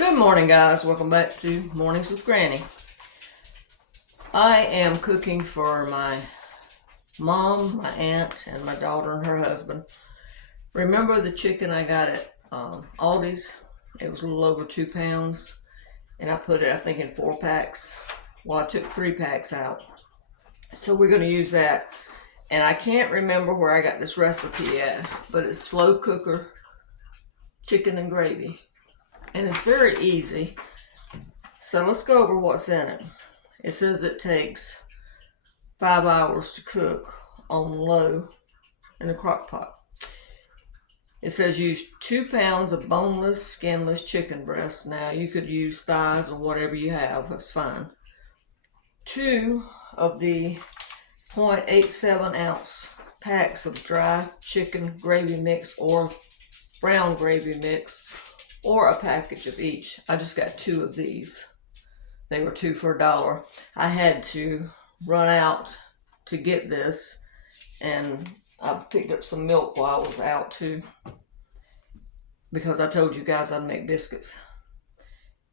Good morning, guys. Welcome back to Mornings with Granny. I am cooking for my mom, my aunt, and my daughter and her husband. Remember the chicken I got at Aldi's? It was a little over 2 pounds, and I put it, I think, in 4 packs. Well, I took 3 packs out. So we're going to use that. And I can't remember where I got this recipe at, but it's slow cooker chicken and gravy. And it's very easy. So let's go over what's in it. It says it takes 5 hours to cook on low in a crock pot. It says use 2 pounds of boneless, skinless chicken breast. Now you could use thighs or whatever you have, that's fine. 2 of the 0.87 ounce packs of dry chicken gravy mix or brown gravy mix, or a package of each. I just got 2 of these. They were 2 for $1. I had to run out to get this, and I picked up some milk while I was out too, because I told you guys I'd make biscuits.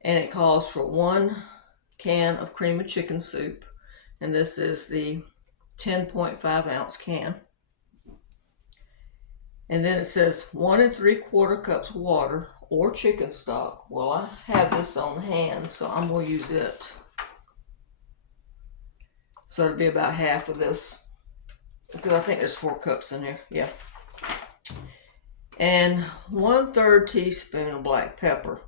And it calls for 1 can of cream of chicken soup, and this is the 10.5 ounce can. And then it says 1 3/4 cups of water or chicken stock. Well, I have this on hand, so I'm going to use it. So it'll be about half of this, because I think there's 4 cups in here. Yeah. And 1/3 teaspoon of black pepper.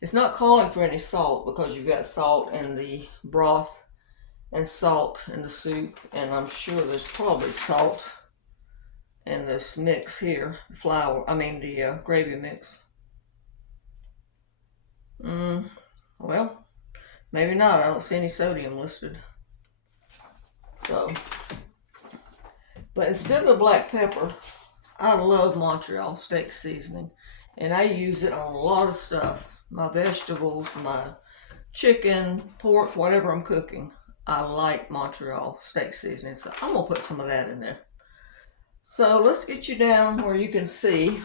It's not calling for any salt because you've got salt in the broth and salt in the soup, and I'm sure there's probably salt in this mix here, the gravy mix. Well, maybe not. I don't see any sodium listed. So, but instead of the black pepper, I love Montreal steak seasoning, and I use it on a lot of stuff. My vegetables, my chicken, pork, whatever I'm cooking, I like Montreal steak seasoning, so I'm gonna put some of that in there. So let's get you down where you can see,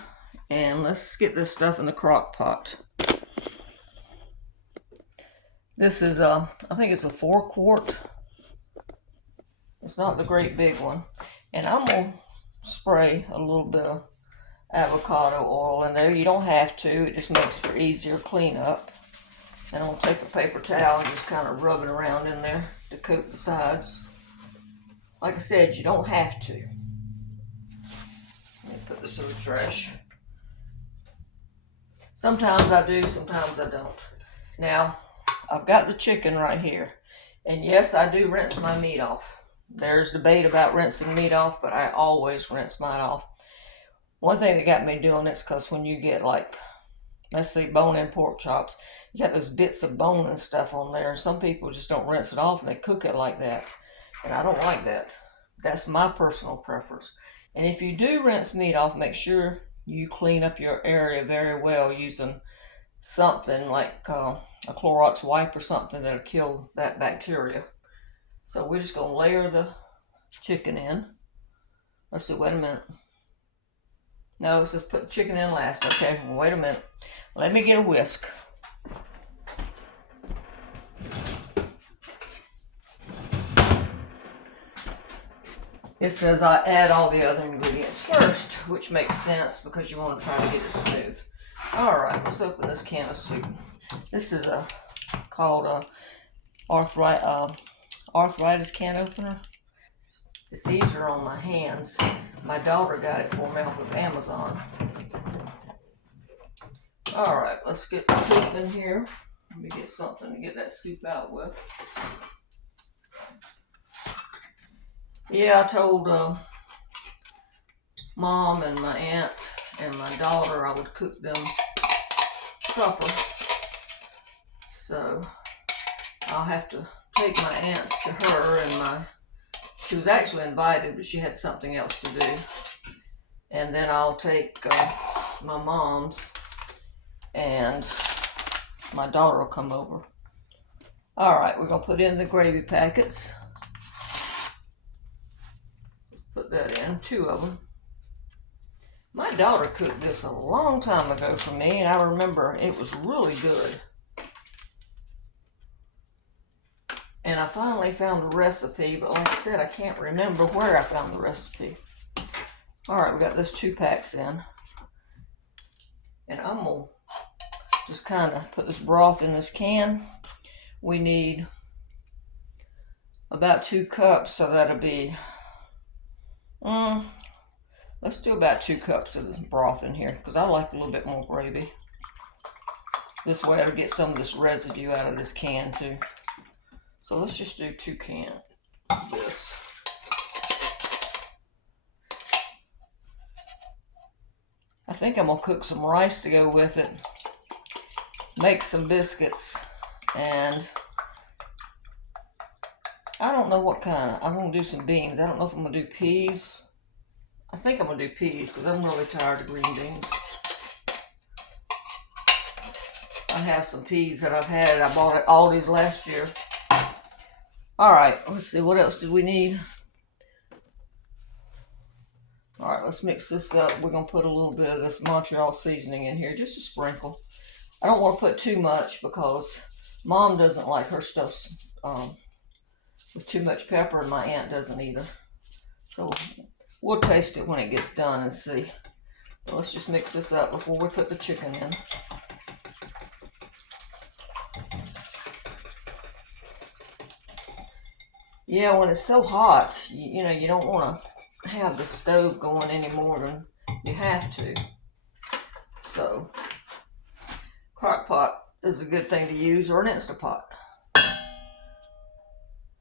and let's get this stuff in the crock pot. This is I think it's a 4-quart. It's not the great big one. And I'm going to spray a little bit of avocado oil in there. You don't have to. It just makes for easier cleanup. And I'm going to take a paper towel and just kind of rub it around in there to coat the sides. Like I said, you don't have to. Let me put this in the trash. Sometimes I do, sometimes I don't. Now, I've got the chicken right here. And yes, I do rinse my meat off. There's debate about rinsing meat off, but I always rinse mine off. One thing that got me doing this, because when you get like, let's say bone-in pork chops, you got those bits of bone and stuff on there. Some people just don't rinse it off and they cook it like that. And I don't like that. That's my personal preference. And if you do rinse meat off, make sure you clean up your area very well using something like a Clorox wipe or something that'll kill that bacteria. So we're just going to layer the chicken in. Let's see, wait a minute. No, let's just put the chicken in last. Okay, wait a minute. Let me get a whisk. It says I add all the other ingredients first, which makes sense because you want to try to get it smooth. Alright, let's open this can of soup. This is called a arthritis can opener. It's easier on my hands. My daughter got it for me off of Amazon. Alright, let's get the soup in here. Let me get something to get that soup out with. Yeah, I told Mom and my aunt and my daughter I would cook them supper. So I'll have to take my aunts to her, and she was actually invited, but she had something else to do. And then I'll take my mom's, and my daughter will come over. Alright, we're going to put in the gravy packets. Put that in, 2 of them. My daughter cooked this a long time ago for me, and I remember it was really good. And I finally found a recipe, but like I said, I can't remember where I found the recipe. All right, we got those 2 packs in. And I'm gonna just kind of put this broth in this can. We need about 2 cups, so that'll be, let's do about 2 cups of this broth in here, because I like a little bit more gravy. This way I'll get some of this residue out of this can too. So let's just do 2 cans of this. I think I'm gonna cook some rice to go with it, make some biscuits, and I don't know what kind. I'm gonna do some beans. I don't know if I'm gonna do peas. I think I'm gonna do peas because I'm really tired of green beans. I have some peas that I've had. I bought at Aldi's last year. All right, let's see, what else did we need? All right, let's mix this up. We're gonna put a little bit of this Montreal seasoning in here, just a sprinkle. I don't want to put too much because Mom doesn't like her stuff with too much pepper, and my aunt doesn't either. So we'll taste it when it gets done and see. But let's just mix this up before we put the chicken in. Yeah, when it's so hot, you know, you don't want to have the stove going any more than you have to. So, Crockpot is a good thing to use, or an Instapot.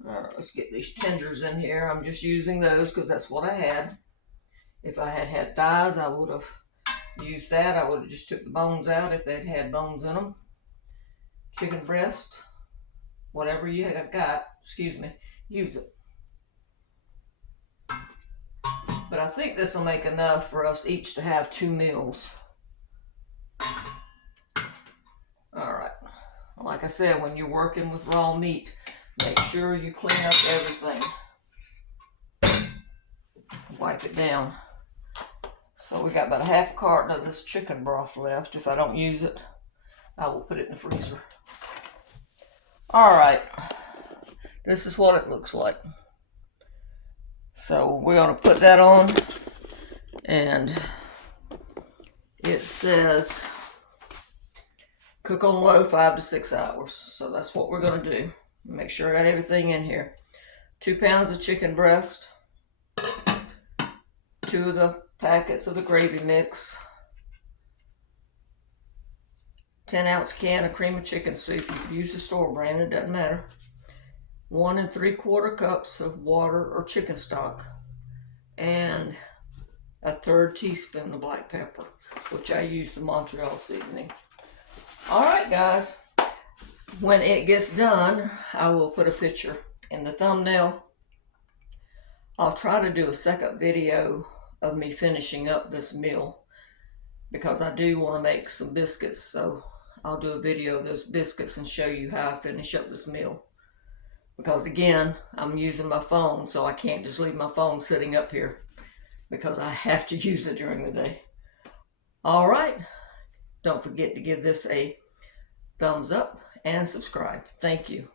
Alright, let's get these tenders in here. I'm just using those because that's what I had. If I had had thighs, I would have used that. I would have just took the bones out if they'd had bones in them. Chicken breast, whatever you have got, excuse me, use it. But I think this will make enough for us each to have 2 meals. Alright, like I said, when you're working with raw meat, make sure you clean up everything. Wipe it down. So we got about a half carton of this chicken broth left. If I don't use it, I will put it in the freezer. Alright, this is what it looks like. So we're going to put that on, and it says cook on low 5 to 6 hours. So that's what we're going to do. Make sure I got everything in here. 2 pounds of chicken breast, 2 of the packets of the gravy mix, 10-ounce can of cream of chicken soup. You can use the store brand, it doesn't matter. 1 3/4 cups of water or chicken stock, and a 1/3 teaspoon of black pepper, which I use the Montreal seasoning. All right, guys. When it gets done, I will put a picture in the thumbnail. I'll try to do a second video of me finishing up this meal because I do want to make some biscuits. So I'll do a video of those biscuits and show you how I finish up this meal. Because again, I'm using my phone, so I can't just leave my phone sitting up here because I have to use it during the day. All right. Don't forget to give this a thumbs up and subscribe. Thank you.